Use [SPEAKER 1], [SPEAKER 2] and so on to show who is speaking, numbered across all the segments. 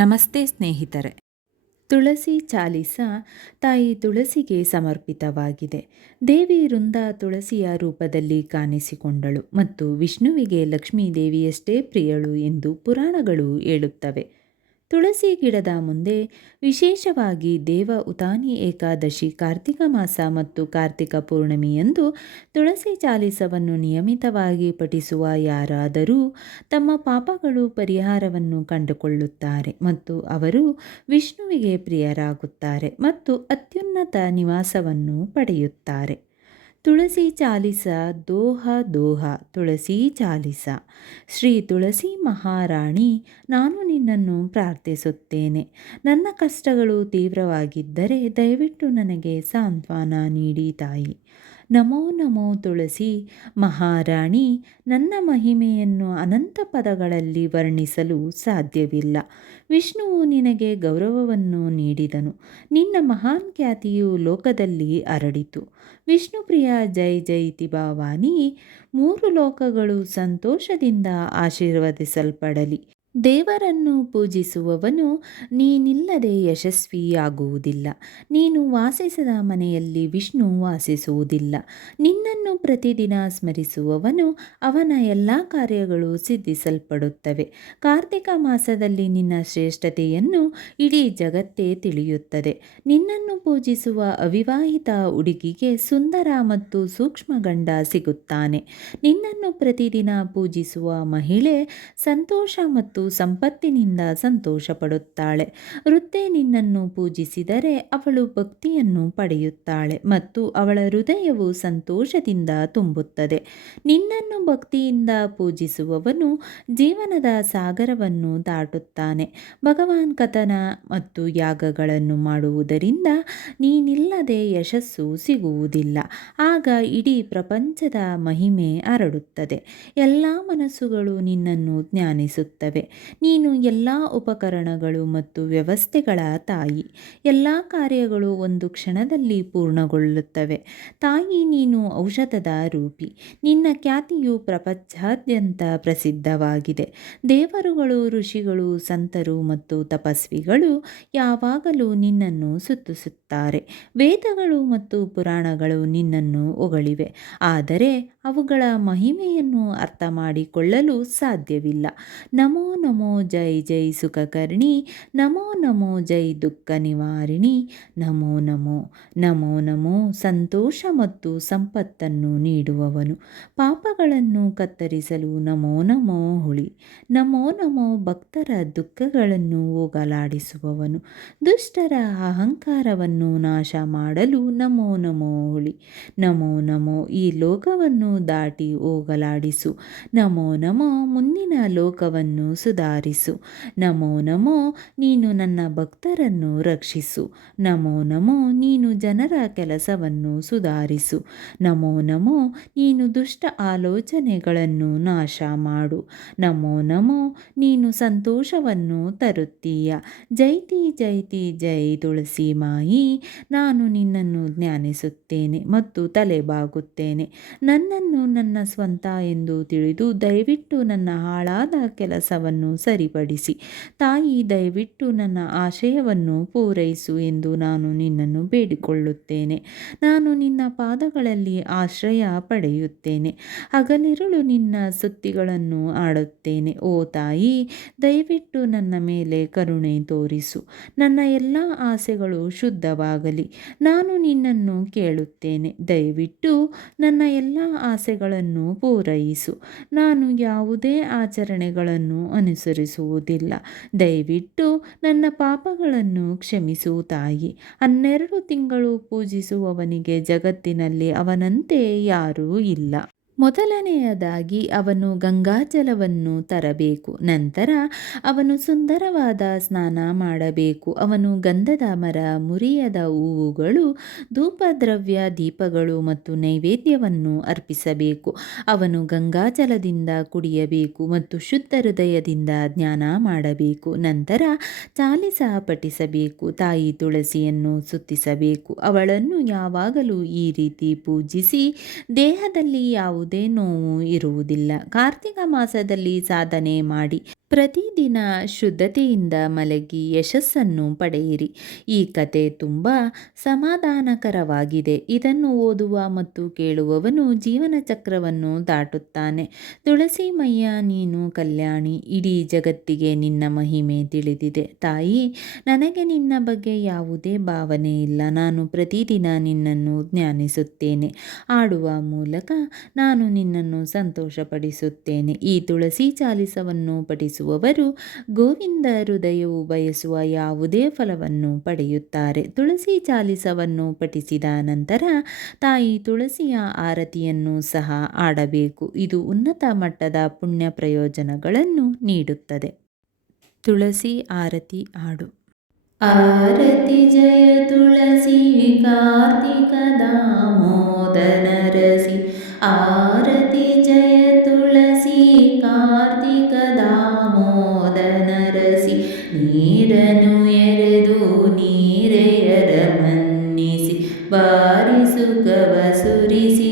[SPEAKER 1] ನಮಸ್ತೆ ಸ್ನೇಹಿತರೆ. ತುಳಸಿ ಚಾಲಿಸ ತಾಯಿ ತುಳಸಿಗೆ ಸಮರ್ಪಿತವಾಗಿದೆ. ದೇವಿ ವೃಂದ ತುಳಸಿಯ ರೂಪದಲ್ಲಿ ಕಾಣಿಸಿಕೊಂಡಳು ಮತ್ತು ವಿಷ್ಣುವಿಗೆ ಲಕ್ಷ್ಮೀ ದೇವಿಯಷ್ಟೇ ಪ್ರಿಯಳು ಎಂದು ಪುರಾಣಗಳು ಹೇಳುತ್ತವೆ. ತುಳಸಿ ಗಿಡದ ಮುಂದೆ ವಿಶೇಷವಾಗಿ ದೇವ ಉತಾನಿ ಏಕಾದಶಿ ಕಾರ್ತಿಕ ಮಾಸ ಮತ್ತು ಕಾರ್ತಿಕ ಪೂರ್ಣಿಮೆಯಂದು ತುಳಸಿ ಚಾಲಿಸವನ್ನು ನಿಯಮಿತವಾಗಿ ಪಠಿಸುವ ಯಾರಾದರೂ ತಮ್ಮ ಪಾಪಗಳು ಪರಿಹಾರವನ್ನು ಕಂಡುಕೊಳ್ಳುತ್ತಾರೆ ಮತ್ತು ಅವರು ವಿಷ್ಣುವಿಗೆ ಪ್ರಿಯರಾಗುತ್ತಾರೆ ಮತ್ತು ಅತ್ಯುನ್ನತ ನಿವಾಸವನ್ನು ಪಡೆಯುತ್ತಾರೆ. ತುಳಸಿ ಚಾಲಿಸ, ದೋಹ ದೋಹ, ತುಳಸಿ ಚಾಲಿಸ. ಶ್ರೀ ತುಳಸಿ ಮಹಾರಾಣಿ, ನಾನು ನಿನ್ನನ್ನು ಪ್ರಾರ್ಥಿಸುತ್ತೇನೆ. ನನ್ನ ಕಷ್ಟಗಳು ತೀವ್ರವಾಗಿದ್ದರೆ ದಯವಿಟ್ಟು ನನಗೆ ಸಾಂತ್ವನ ನೀಡಿ ತಾಯಿ. ನಮೋ ನಮೋ ತುಳಸಿ, ಮಹಾರಾಣಿ, ನನ್ನ ಮಹಿಮೆಯನ್ನು ಅನಂತ ಪದಗಳಲ್ಲಿ ವರ್ಣಿಸಲು ಸಾಧ್ಯವಿಲ್ಲ. ವಿಷ್ಣುವು ನಿನಗೆ ಗೌರವವನ್ನು ನೀಡಿದನು. ನಿನ್ನ ಮಹಾನ್ ಖ್ಯಾತಿಯು ಲೋಕದಲ್ಲಿ ಹರಡಿತು ವಿಷ್ಣುಪ್ರಿಯ, ಜೈ ಜೈ ತಿಭಾವಾನಿ ಮೂರು ಲೋಕಗಳು ಸಂತೋಷದಿಂದ ಆಶೀರ್ವದಿಸಲ್ಪಡಲಿ. ದೇವರನ್ನು ಪೂಜಿಸುವವನು ನೀನಿಲ್ಲದೆ ಯಶಸ್ವಿಯಾಗುವುದಿಲ್ಲ. ನೀನು ವಾಸಿಸದ ಮನೆಯಲ್ಲಿ ವಿಷ್ಣು ವಾಸಿಸುವುದಿಲ್ಲ. ನಿನ್ನನ್ನು ಪ್ರತಿದಿನ ಸ್ಮರಿಸುವವನು ಅವನ ಎಲ್ಲ ಕಾರ್ಯಗಳು ಸಿದ್ಧಿಸಲ್ಪಡುತ್ತವೆ. ಕಾರ್ತಿಕ ಮಾಸದಲ್ಲಿ ನಿನ್ನ ಶ್ರೇಷ್ಠತೆಯನ್ನು ಇಡೀ ಜಗತ್ತೇ ತಿಳಿಯುತ್ತದೆ. ನಿನ್ನನ್ನು ಪೂಜಿಸುವ ಅವಿವಾಹಿತ ಹುಡುಗಿಗೆ ಸುಂದರ ಮತ್ತು ಸೂಕ್ಷ್ಮ ಗಂಡ ಸಿಗುತ್ತಾನೆ. ನಿನ್ನನ್ನು ಪ್ರತಿದಿನ ಪೂಜಿಸುವ ಮಹಿಳೆ ಸಂತೋಷ ಮತ್ತು ಸಂಪತ್ತಿನಿಂದ ಸಂತೋಷಪಡುತ್ತಾಳೆ. ಪಡುತ್ತಾಳೆ ವೃದ್ಧೆ ನಿನ್ನನ್ನು ಪೂಜಿಸಿದರೆ ಅವಳು ಭಕ್ತಿಯನ್ನು ಪಡೆಯುತ್ತಾಳೆ ಮತ್ತು ಅವಳ ಹೃದಯವು ಸಂತೋಷದಿಂದ ತುಂಬುತ್ತದೆ. ನಿನ್ನನ್ನು ಭಕ್ತಿಯಿಂದ ಪೂಜಿಸುವವನು ಜೀವನದ ಸಾಗರವನ್ನು ದಾಟುತ್ತಾನೆ. ಭಗವಾನ್ ಕಥನ ಮತ್ತು ಯಾಗಗಳನ್ನು ಮಾಡುವುದರಿಂದ ನೀನಿಲ್ಲದೆ ಯಶಸ್ಸು ಸಿಗುವುದಿಲ್ಲ. ಆಗ ಇಡೀ ಪ್ರಪಂಚದ ಮಹಿಮೆ ಹರಡುತ್ತದೆ. ಎಲ್ಲ ಮನಸ್ಸುಗಳು ನಿನ್ನನ್ನು ಜ್ಞಾನಿಸುತ್ತವೆ. ನೀನು ಎಲ್ಲ ಉಪಕರಣಗಳು ಮತ್ತು ವ್ಯವಸ್ಥೆಗಳ ತಾಯಿ. ಎಲ್ಲ ಕಾರ್ಯಗಳು ಒಂದು ಕ್ಷಣದಲ್ಲಿ ಪೂರ್ಣಗೊಳ್ಳುತ್ತವೆ. ತಾಯಿ, ನೀನು ಔಷಧದ ರೂಪಿ. ನಿನ್ನ ಖ್ಯಾತಿಯು ಪ್ರಪಂಚಾದ್ಯಂತ ಪ್ರಸಿದ್ಧವಾಗಿದೆ. ದೇವರುಗಳು, ಋಷಿಗಳು, ಸಂತರು ಮತ್ತು ತಪಸ್ವಿಗಳು ಯಾವಾಗಲೂ ನಿನ್ನನ್ನು ಸುತ್ತಿಸುತ್ತಾರೆ. ವೇದಗಳು ಮತ್ತು ಪುರಾಣಗಳು ನಿನ್ನನ್ನು ಹೊಗಳಿವೆ. ಆದರೆ ಅವುಗಳ ಮಹಿಮೆಯನ್ನು ಅರ್ಥ ಮಾಡಿಕೊಳ್ಳಲು ಸಾಧ್ಯವಿಲ್ಲ. ನಮೋ ನಮೋ ಜೈ ಜೈ ಸುಖಕರ್ಣಿ, ನಮೋ ನಮೋ ಜೈ ದುಃಖ ನಿವಾರಿಣಿ, ನಮೋ ನಮೋ ನಮೋ ನಮೋ ಸಂತೋಷ ಮತ್ತು ಸಂಪತ್ತನ್ನು ನೀಡುವವನು. ಪಾಪಗಳನ್ನು ಕತ್ತರಿಸಲು ನಮೋ ನಮೋ ಹುಳಿ, ನಮೋ ನಮೋ ಭಕ್ತರ ದುಃಖಗಳನ್ನು ಹೋಗಲಾಡಿಸುವವನು. ದುಷ್ಟರ ಅಹಂಕಾರವನ್ನು ನಾಶ ಮಾಡಲು ನಮೋ ನಮೋ ಹುಳಿ, ನಮೋ ನಮೋ ಈ ಲೋಕವನ್ನು ದಾಟಿ ಹೋಗಲಾಡಿಸು. ನಮೋ ನಮೋ ಮುಂದಿನ ಲೋಕವನ್ನು ಸುಧಾರಿಸು. ನಮೋ ನಮೋ, ನೀನು ನನ್ನ ಭಕ್ತರನ್ನು ರಕ್ಷಿಸು. ನಮೋ ನಮೋ, ನೀನು ಜನರ ಕೆಲಸವನ್ನು ಸುಧಾರಿಸು. ನಮೋ ನಮೋ, ನೀನು ದುಷ್ಟ ಆಲೋಚನೆಗಳನ್ನು ನಾಶ ಮಾಡು. ನಮೋ ನಮೋ, ನೀನು ಸಂತೋಷವನ್ನು ತರುತ್ತೀಯ. ಜೈತಿ ಜೈತಿ ಜೈ ತುಳಸಿ ಮಾಯಿ, ನಾನು ನಿನ್ನನ್ನು ಜ್ಞಾನಿಸುತ್ತೇನೆ ಮತ್ತು ತಲೆಬಾಗುತ್ತೇನೆ. ನನ್ನನ್ನು ನನ್ನ ಸ್ವಂತ ಎಂದು ತಿಳಿದು ದಯವಿಟ್ಟು ನನ್ನ ಹಾಳಾದ ಕೆಲಸವನ್ನು ಸರಿಪಡಿಸಿ. ತಾಯಿ, ದಯವಿಟ್ಟು ನನ್ನ ಆಶಯವನ್ನು ಪೂರೈಸು ಎಂದು ನಾನು ನಿನ್ನನ್ನು ಬೇಡಿಕೊಳ್ಳುತ್ತೇನೆ. ನಾನು ನಿನ್ನ ಪಾದಗಳಲ್ಲಿ ಆಶ್ರಯ ಪಡೆಯುತ್ತೇನೆ. ಹಗಲಿರುಳು ನಿನ್ನ ಸುತ್ತಿಗಳನ್ನು ಆಡುತ್ತೇನೆ. ಓ ತಾಯಿ, ದಯವಿಟ್ಟು ನನ್ನ ಮೇಲೆ ಕರುಣೆ ತೋರಿಸು. ನನ್ನ ಎಲ್ಲ ಆಸೆಗಳು ಶುದ್ಧವಾಗಲಿ. ನಾನು ನಿನ್ನನ್ನು ಕೇಳುತ್ತೇನೆ. ದಯವಿಟ್ಟು ನನ್ನ ಎಲ್ಲ ಆಸೆಗಳನ್ನು ಪೂರೈಸು. ನಾನು ಯಾವುದೇ ಆಚರಣೆಗಳನ್ನು ಅನುಸರಿಸುವುದಿಲ್ಲ. ದಯವಿಟ್ಟು ನನ್ನ ಪಾಪಗಳನ್ನು ಕ್ಷಮಿಸು ತಾಯಿ. ಹನ್ನೆರಡು ತಿಂಗಳು ಪೂಜಿಸುವವನಿಗೆ ಜಗತ್ತಿನಲ್ಲಿ ಅವನಂತೆ ಯಾರೂ ಇಲ್ಲ. ಮೊದಲನೆಯದಾಗಿ ಅವನು ಗಂಗಾಜಲವನ್ನು ತರಬೇಕು, ನಂತರ ಅವನು ಸುಂದರವಾದ ಸ್ನಾನ ಮಾಡಬೇಕು. ಅವನು ಗಂಧದ ಮರ ಮುರಿಯದ ಹೂವುಗಳು, ಧೂಪದ್ರವ್ಯ, ದೀಪಗಳು ಮತ್ತು ನೈವೇದ್ಯವನ್ನು ಅರ್ಪಿಸಬೇಕು. ಅವನು ಗಂಗಾಜಲದಿಂದ ಕುಡಿಯಬೇಕು ಮತ್ತು ಶುದ್ಧ ಹೃದಯದಿಂದ ಜ್ಞಾನ ಮಾಡಬೇಕು. ನಂತರ ಚಾಲಿಸ ಪಠಿಸಬೇಕು, ತಾಯಿ ತುಳಸಿಯನ್ನು ಸುತ್ತಿಸಬೇಕು. ಅವಳನ್ನು ಯಾವಾಗಲೂ ಈ ರೀತಿ ಪೂಜಿಸಿ ದೇಹದಲ್ಲಿ ಯಾವುದೇ ಯಾವುದೇ ನೋವು ಇರುವುದಿಲ್ಲ. ಕಾರ್ತಿಕ ಮಾಸದಲ್ಲಿ ಸಾಧನೆ ಮಾಡಿ ಪ್ರತಿದಿನ ಶುದ್ಧತೆಯಿಂದ ಮಲಗಿ ಯಶಸ್ಸನ್ನು ಪಡೆಯಿರಿ. ಈ ಕತೆ ತುಂಬ ಸಮಾಧಾನಕರವಾಗಿದೆ. ಇದನ್ನು ಓದುವ ಮತ್ತು ಕೇಳುವವನು ಜೀವನ ಚಕ್ರವನ್ನು ದಾಟುತ್ತಾನೆ. ತುಳಸಿ ಮಯ್ಯ ನೀನು ಕಲ್ಯಾಣಿ, ಇಡೀ ಜಗತ್ತಿಗೆ ನಿನ್ನ ಮಹಿಮೆ ತಿಳಿದಿದೆ. ತಾಯಿ, ನನಗೆ ನಿನ್ನ ಬಗ್ಗೆ ಯಾವುದೇ ಭಾವನೆ ಇಲ್ಲ. ನಾನು ಪ್ರತಿದಿನ ನಿನ್ನನ್ನು ಜ್ಞಾನಿಸುತ್ತೇನೆ ಆಡುವ ಮೂಲಕ ನಾನು ನಿನ್ನನ್ನು ಸಂತೋಷಪಡಿಸುತ್ತೇನೆ. ಈ ತುಳಸಿ ಚಾಲಿಸವನ್ನು ಪಠಿಸುವವರು ಗೋವಿಂದ ಹೃದಯವು ಬಯಸುವ ಯಾವುದೇ ಫಲವನ್ನು ಪಡೆಯುತ್ತಾರೆ. ತುಳಸಿ ಚಾಲಿಸವನ್ನು ಪಠಿಸಿದ ನಂತರ ತಾಯಿ ತುಳಸಿಯ ಆರತಿಯನ್ನು ಸಹ ಆಡಬೇಕು. ಇದು ಉನ್ನತ ಮಟ್ಟದ ಪುಣ್ಯ ಪ್ರಯೋಜನಗಳನ್ನು ನೀಡುತ್ತದೆ. ತುಳಸಿ ಆರತಿ ಹಾಡು. ಆರತಿ ಜಯ ತುಳಸಿ, ಕಾರ್ತಿಕ ದಾಮೋದರ ರಸಿ ಆರತಿ ಜಯ ತುಳಸಿ ಕಾರ್ತಿಕ ದಾಮೋದರ ರಸಿ ನೀರನು ಎರೆದು ನೀರೆಯರ ಮನ್ನಿಸಿ ಬಾರಿಸು ಕವ ಸುರಿಸಿ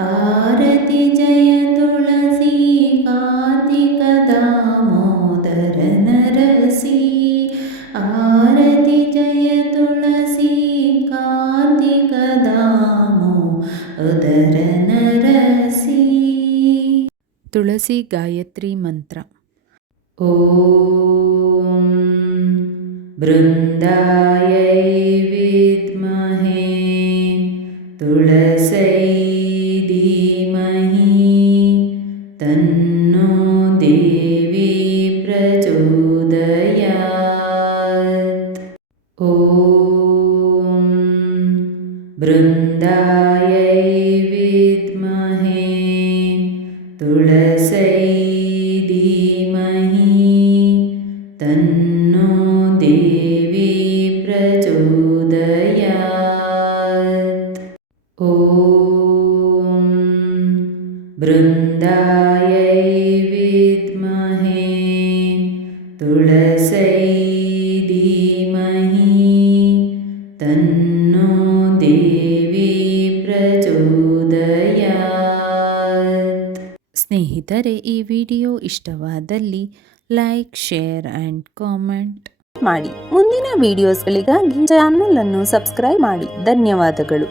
[SPEAKER 1] आरति जय तुलसी काति आरति जय तुलसी काति उदर उदरनरसि तुलसी गायत्री मन्त्र ॐ बृन्दायैवे तन्नो देवी प्रचोदयात्। ॐ बृन्दायै विद्महे तुळसै ಇಷ್ಟವಾದಲ್ಲಿ ಲೈಕ್ ಶೇರ್ ಆ್ಯಂಡ್ ಕಾಮೆಂಟ್.
[SPEAKER 2] ಮಾಡಿ. ಮುಂದಿನ ವಿಡಿಯೋಸ್ಗಳಿಗಾಗಿ ಚಾನಲ್ ಅನ್ನು ಸಬ್ಸ್ಕ್ರೈಬ್ ಮಾಡಿ. ಧನ್ಯವಾದಗಳು.